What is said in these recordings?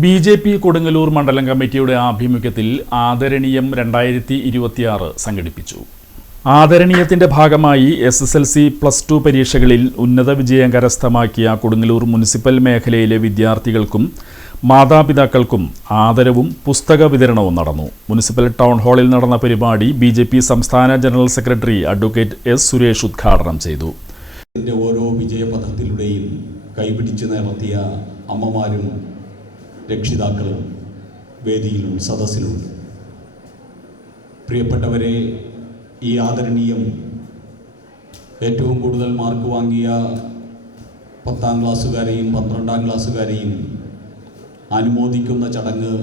BJP Kodungallur മണ്ഡലം കമ്മിറ്റിയുടെ ആഭിമുഖ്യത്തിൽ ആദരണീയം 2026 സംഘടിപ്പിച്ചു. ആദരണീയത്തിന്റെ ഭാഗമായി SSLC +2 പരീക്ഷകളിൽ ഉന്നത വിജയം കരസ്ഥമാക്കിയ കൊടുങ്ങല്ലൂർ മുനിസിപ്പൽ മേഖലയിലെ വിദ്യാർത്ഥികൾക്കും മാതാപിതാക്കൾക്കും ആദരവും പുസ്തക വിതരണവും നടന്നു. മുനിസിപ്പൽ ടൗൺ ഹാളിൽ നടന്ന പരിപാടി BJP സംസ്ഥാന general secretary advocate S. Suresh ഉദ്ഘാടനം ചെയ്തു. ഓരോ വിജയപഥത്തിലൂടെയും കൈപിടിച്ചു നടത്തിയ അമ്മമാരും രക്ഷിതാക്കളും വേദിയിലും സദസ്സിലുണ്ട്. പ്രിയപ്പെട്ടവരെ, ഈ ആദരണീയം ഏറ്റവും കൂടുതൽ മാർക്ക് വാങ്ങിയ 10ാം ക്ലാസ്സുകാരെയും 12ാം ക്ലാസ്സുകാരെയും അനുമോദിക്കുന്ന ചടങ്ങ്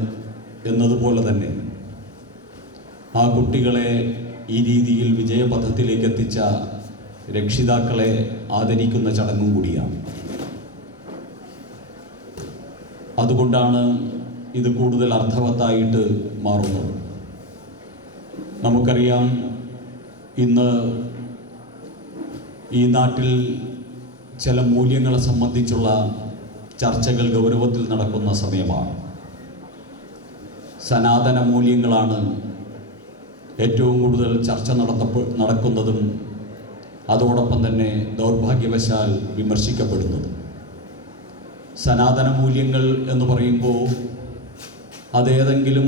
എന്നതുപോലെ തന്നെ ആ കുട്ടികളെ ഈ രീതിയിൽ വിജയപഥത്തിലേക്ക് എത്തിച്ച രക്ഷിതാക്കളെ ആദരിക്കുന്ന ചടങ്ങും കൂടിയാണ്. അതുകൊണ്ടാണ് ഇത് കൂടുതൽ അർത്ഥവത്തായിട്ട് മാറുന്നത്. നമുക്കറിയാം, ഇന്ന് ഈ നാട്ടിൽ ചില മൂല്യങ്ങളെ സംബന്ധിച്ചുള്ള ചർച്ചകൾ ഗൗരവത്തിൽ നടക്കുന്ന സമയമാണ്. സനാതന മൂല്യങ്ങളാണ് ഏറ്റവും കൂടുതൽ ചർച്ച നടക്കുന്നതും അതോടൊപ്പം തന്നെ ദൗർഭാഗ്യവശാൽ വിമർശിക്കപ്പെടുന്നതും. സനാതന മൂല്യങ്ങൾ എന്ന് പറയുമ്പോൾ അതേതെങ്കിലും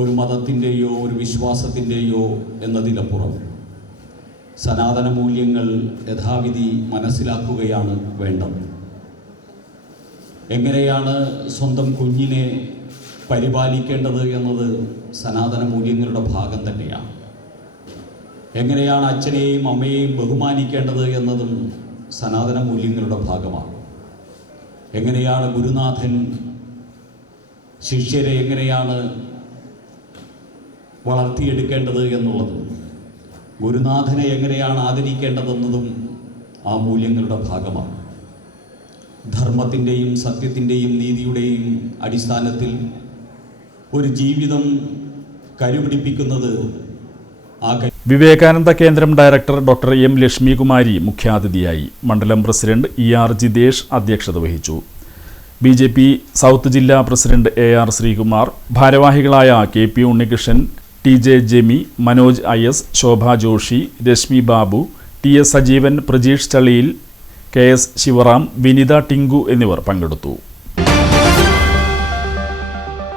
ഒരു മതത്തിൻ്റെയോ ഒരു വിശ്വാസത്തിൻ്റെയോ എന്നതിലപ്പുറം സനാതന മൂല്യങ്ങൾ യഥാവിധി മനസ്സിലാക്കുകയാണ് വേണ്ടത്. എങ്ങനെയാണ് സ്വന്തം കുഞ്ഞിനെ പരിപാലിക്കേണ്ടത് എന്നത് സനാതന മൂല്യങ്ങളുടെ ഭാഗം തന്നെയാണ്. എങ്ങനെയാണ് അച്ഛനെയും അമ്മയെയും ബഹുമാനിക്കേണ്ടത് എന്നതും സനാതന മൂല്യങ്ങളുടെ ഭാഗമാണ്. എങ്ങനെയാണ് ഗുരുനാഥൻ ശിഷ്യരെ എങ്ങനെയാണ് വളർത്തിയെടുക്കേണ്ടത് എന്നുള്ളതും ഗുരുനാഥനെ എങ്ങനെയാണ് ആദരിക്കേണ്ടതെന്നതും ആ മൂല്യങ്ങളുടെ ഭാഗമാണ്. ധർമ്മത്തിൻ്റെയും സത്യത്തിൻ്റെയും നീതിയുടെയും അടിസ്ഥാനത്തിൽ ഒരു ജീവിതം കരുപിടിപ്പിക്കുന്നത് വിവേകാനന്ദ കേന്ദ്രം ഡയറക്ടർ ഡോക്ടർ M. ലക്ഷ്മികുമാരി മുഖ്യാതിഥിയായി. മണ്ഡലം പ്രസിഡന്റ് ER ജിതേഷ് അധ്യക്ഷത വഹിച്ചു. BJP സൗത്ത് ജില്ലാ പ്രസിഡന്റ് AR ശ്രീകുമാർ, ഭാരവാഹികളായ KP Unnikrishnan, TJ Jemy, Manoj IS, Shobha Joshi, Rashmi Babu, TS Sajeevan, Prajeesh ചളിയിൽ, KS Sivaram, Vinitha Tinku എന്നിവർ പങ്കെടുത്തു.